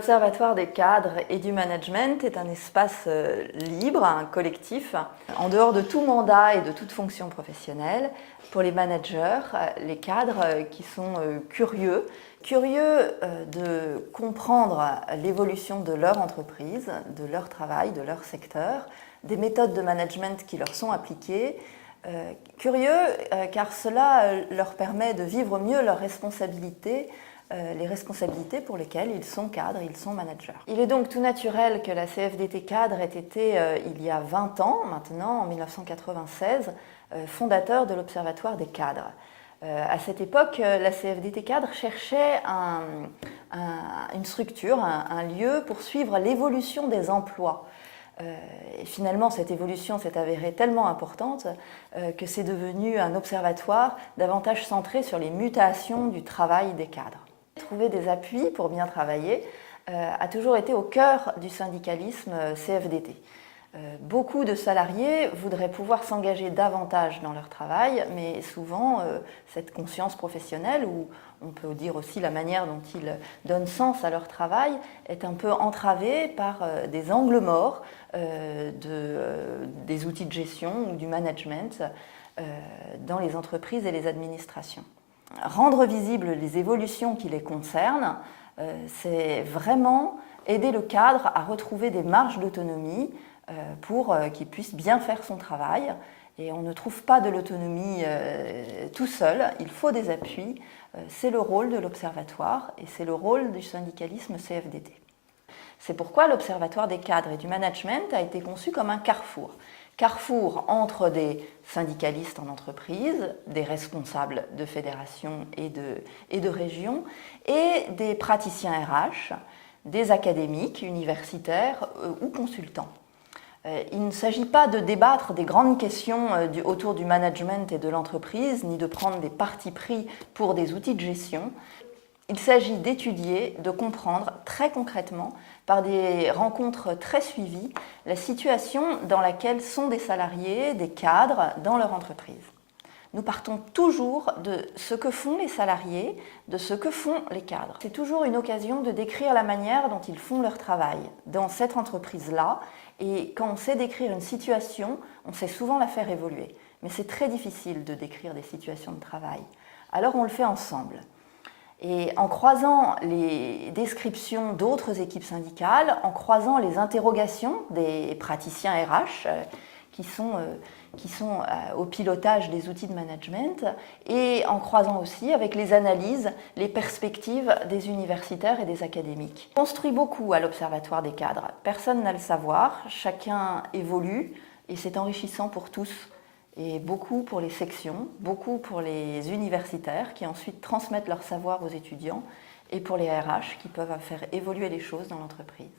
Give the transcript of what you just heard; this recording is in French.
L'Observatoire des cadres et du management est un espace libre, un collectif, en dehors de tout mandat et de toute fonction professionnelle, pour les managers, les cadres qui sont curieux de comprendre l'évolution de leur entreprise, de leur travail, de leur secteur, des méthodes de management qui leur sont appliquées, curieux car cela leur permet de vivre mieux leurs responsabilités, les responsabilités pour lesquelles ils sont cadres, ils sont managers. Il est donc tout naturel que la CFDT Cadre ait été, il y a 20 ans maintenant, en 1996, fondateur de l'Observatoire des cadres. À cette époque, la CFDT Cadre cherchait une structure, un lieu pour suivre l'évolution des emplois. Et finalement, cette évolution s'est avérée tellement importante que c'est devenu un observatoire davantage centré sur les mutations du travail des cadres. Trouver des appuis pour bien travailler a toujours été au cœur du syndicalisme CFDT. Beaucoup de salariés voudraient pouvoir s'engager davantage dans leur travail, mais souvent cette conscience professionnelle, ou on peut dire aussi la manière dont ils donnent sens à leur travail, est un peu entravée par des angles morts des outils de gestion ou du management dans les entreprises et les administrations. Rendre visibles les évolutions qui les concernent, c'est vraiment aider le cadre à retrouver des marges d'autonomie pour qu'il puisse bien faire son travail. Et on ne trouve pas de l'autonomie tout seul, il faut des appuis. C'est le rôle de l'Observatoire et c'est le rôle du syndicalisme CFDT. C'est pourquoi l'Observatoire des cadres et du management a été conçu comme un carrefour. Carrefour entre des syndicalistes en entreprise, des responsables de fédérations et de régions, et des praticiens RH, des académiques, universitaires ou consultants. Il ne s'agit pas de débattre des grandes questions autour du management et de l'entreprise, ni de prendre des partis pris pour des outils de gestion. Il s'agit d'étudier, de comprendre très concrètement, par des rencontres très suivies, la situation dans laquelle sont des salariés, des cadres dans leur entreprise. Nous partons toujours de ce que font les salariés, de ce que font les cadres. C'est toujours une occasion de décrire la manière dont ils font leur travail dans cette entreprise-là. Et quand on sait décrire une situation, on sait souvent la faire évoluer. Mais c'est très difficile de décrire des situations de travail. Alors on le fait ensemble. Et en croisant les descriptions d'autres équipes syndicales, en croisant les interrogations des praticiens RH qui sont au pilotage des outils de management, et en croisant aussi avec les analyses, les perspectives des universitaires et des académiques. On construit beaucoup à l'Observatoire des cadres. Personne n'a le savoir, chacun évolue et c'est enrichissant pour tous. Et beaucoup pour les sections, beaucoup pour les universitaires qui ensuite transmettent leur savoir aux étudiants et pour les RH qui peuvent faire évoluer les choses dans l'entreprise.